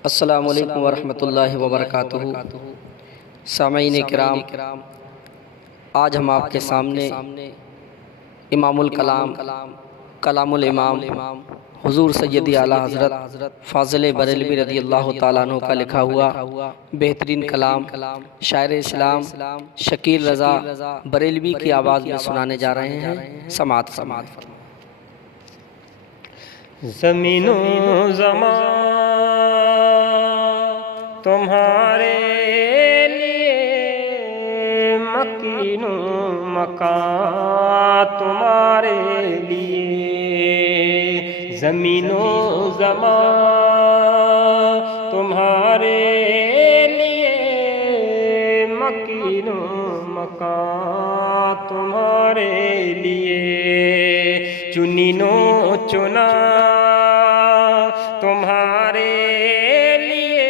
अस्सलामु अलैकुम वरहमतुल्लाहि वबरकातुहू। सामईन किराम, आज हम आपके सामने इमामुल कलाम कलामुल इमाम हुजूर सैयदी आला हज़रत फ़ाज़िल बरेलवी रज़ियल्लाहु ताला अन्हु का लिखा हुआ बेहतरीन कलाम शायर इस्लाम शकील रज़ा बरेलवी की आवाज़ में सुनाने जा रहे हैं। समात ज़मीनो ज़मा तुम्हारे लिए, मकीनो मकान तुम्हारे लिए। ज़मीनो ज़मा तुम्हारे लिए, मकीनो मकान तुम्हारे लिए। चुनीनो चुना तुम्हारे लिए,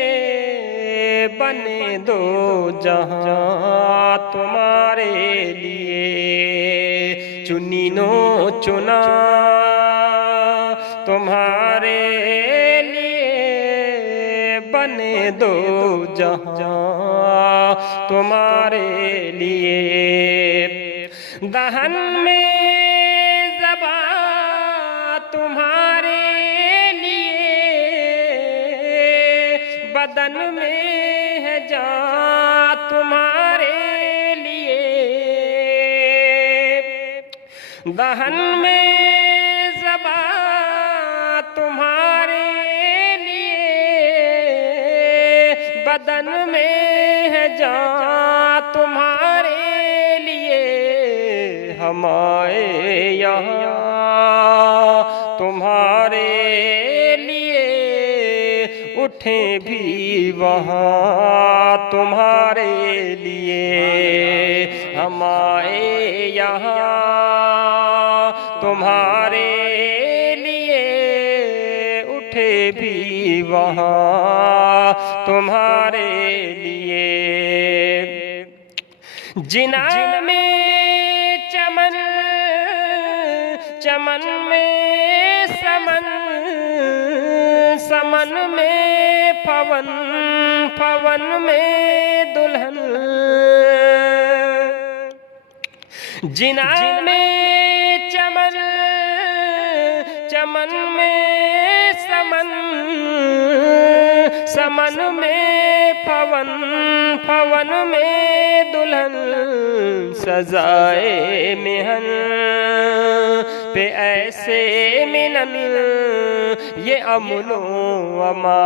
बने दो जहां तुम्हारे लिए। चुनीनो चुना तुम्हारे लिए, बने दो जहां तुम्हारे लिए। दहन में तुम्हारे लिए, बदन में है जान तुम्हारे लिए। दहन में ज़बा तुम्हारे लिए, बदन में है जान तुम्हारे लिए। हम आए यहाँ तुम्हारे लिए, उठे भी वहाँ तुम्हारे लिए। हम आए यहाँ तुम्हारे लिए, उठे भी वहाँ तुम्हारे लिए। जिना में चमन, चमन में समन, समन में पवन, पवन में दुल्हन। जिना में चमन, चमन में समन, समन में पवन, पवन में दुल्हन। सजाए मिहन पे ऐसे मिलन, ये अमलो अमा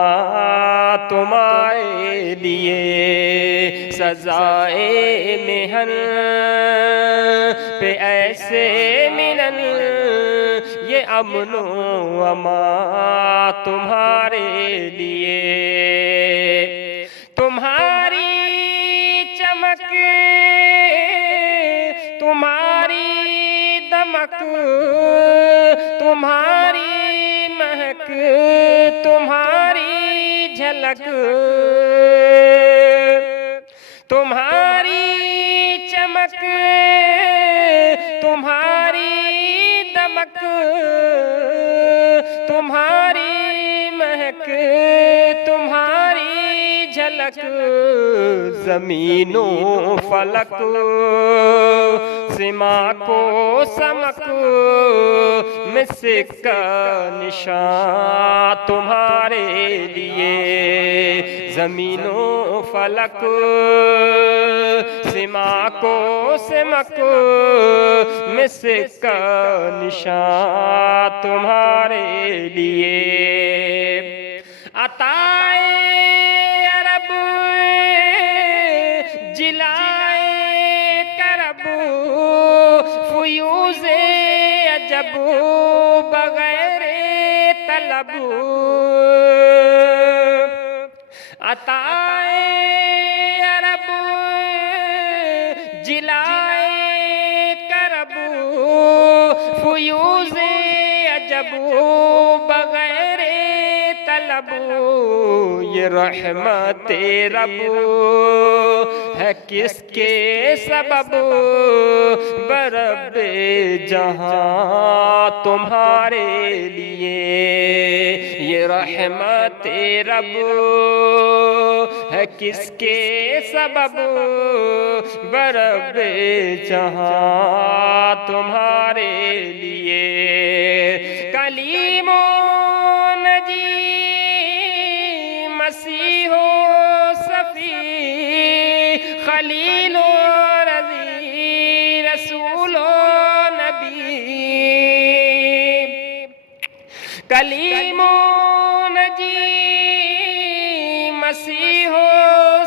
तुम्हारे लिए। सजाए मिहन पे ऐसे मिलन, ये अमलो अमा तुम्हारे लिए। तुम्हारी चमक, तुम्हारी दमक, तुम्हारी महक, तुम्हारी झलक। तुम्हारी चमक, तुम्हारी दमक, तुम्हारी महक, तुम्हारी झलक। ज़मीनो फलक सिमा को समक, मिस्क का निशान तुम्हारे लिए। ज़मीनो फलक सिमा को सिमक, मिस्क का निशान तुम्हारे लिए। अताए अरब जिलाए करब, फयूज़े अजब बगैर तलब। अताए अरब जिलाए करब, फयूज़े अजब बगैर तलब। ये रहमत रब है किसके सबब, बरब जहां तुम्हारे लिए। ये रहमत रब है किसके सबब बरबे जहां तुम्हारे लिए। कलीमो नजी मसीहो सफी खलीलो रजी रसूलो नबी। कलीमो नजी मसीहो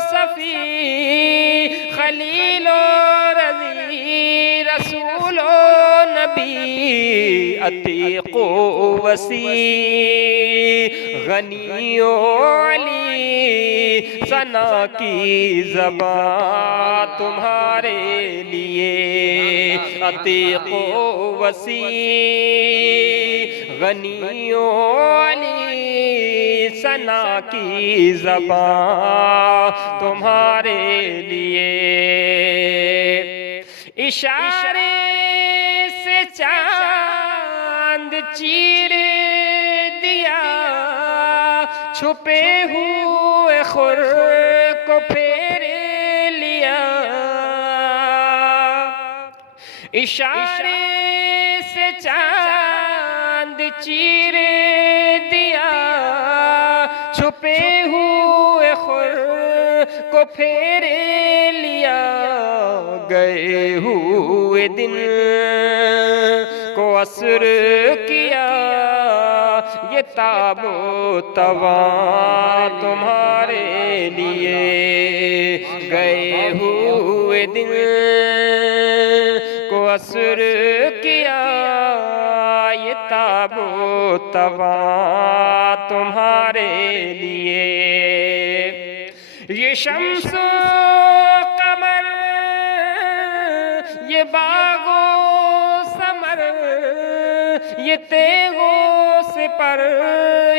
सफी खलीलो रजी रसूलो नबी। अतीको वसी गनियो अली सना की ज़बां तुम्हारे लिए। अतीको वसी गनियो अली सना की ज़बां तुम्हारे लिए। इशारे से चांद चीर दिया छुपे हुए खुर को फेर लिया। इशारे से चांद चीर दिया छुपे हुए खुर को फेर लिया। गए हुए दिन को असर किया ये ताबो तवा तुम्हारे लिए। गए हुए दिन को असर किया ये ताबो तवा तुम्हारे लिए। ये शम्स कमर ये बागो समर ये तेगो सिपर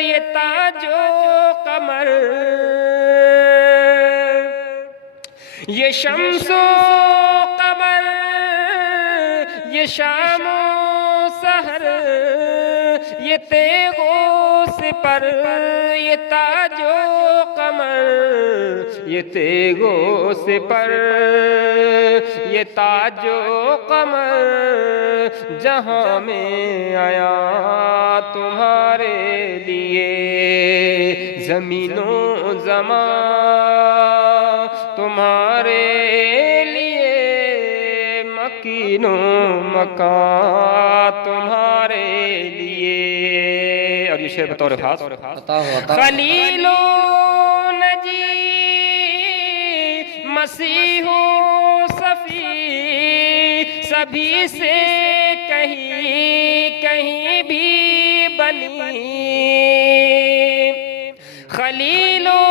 ये ताजो कमर। ये शम्सो कमर ये शामो सहर ये तेगो सिपर ये ताजो कमर। ये तेगो सिपर ये ताजो कमर जहां में आया तुम्हारे लिए। ज़मीनों ज़मा तुम्हारे लिए मकीनो मकान तुम्हारे लिए। और ये शेर बतौर खास खलीलो नजी मसीहो सफी सभी से कहीं कहीं भी बनी। खलीलो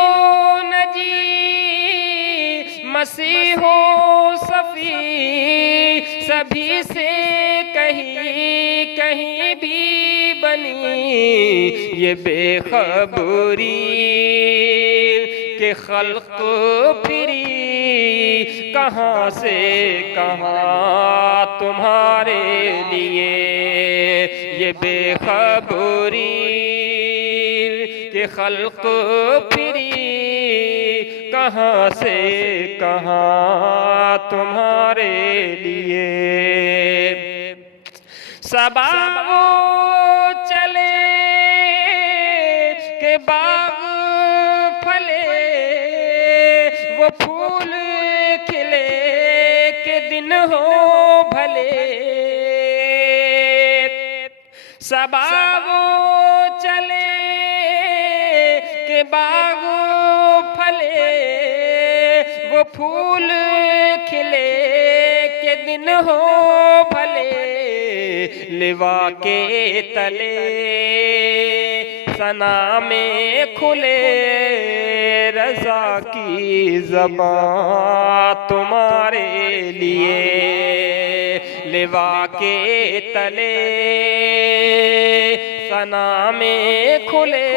नजी मसीहो सफी सभी से कहीं कहीं भी बनी। ये बेखबरी के खल्क फिरी कहाँ से कहाँ तुम्हारे लिए। ये बेखबरी के खल्क फिरी कहाँ से कहाँ तुम्हारे लिए। सबा वो चले के बाग फले वो फूल खिले के दिन हो भले। सबा वो चले के बाग फले वो फूल खिले के दिन हो भले। लिवा के तले सना में खुले रज़ा की ज़बां तुम्हारे लिए। लिवा के तले सना में खुले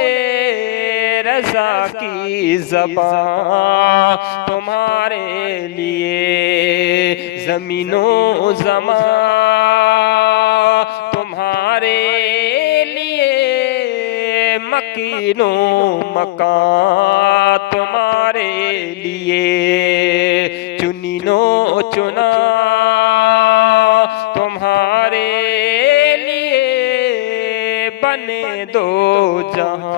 रज़ा की ज़बां तुम्हारे लिए। ज़मीनों ज़मा तुम्हारे लिए मकीनो मकान तुम्हारे लिए, चुनिनो चुना तुम्हारे लिए, बने दो जहां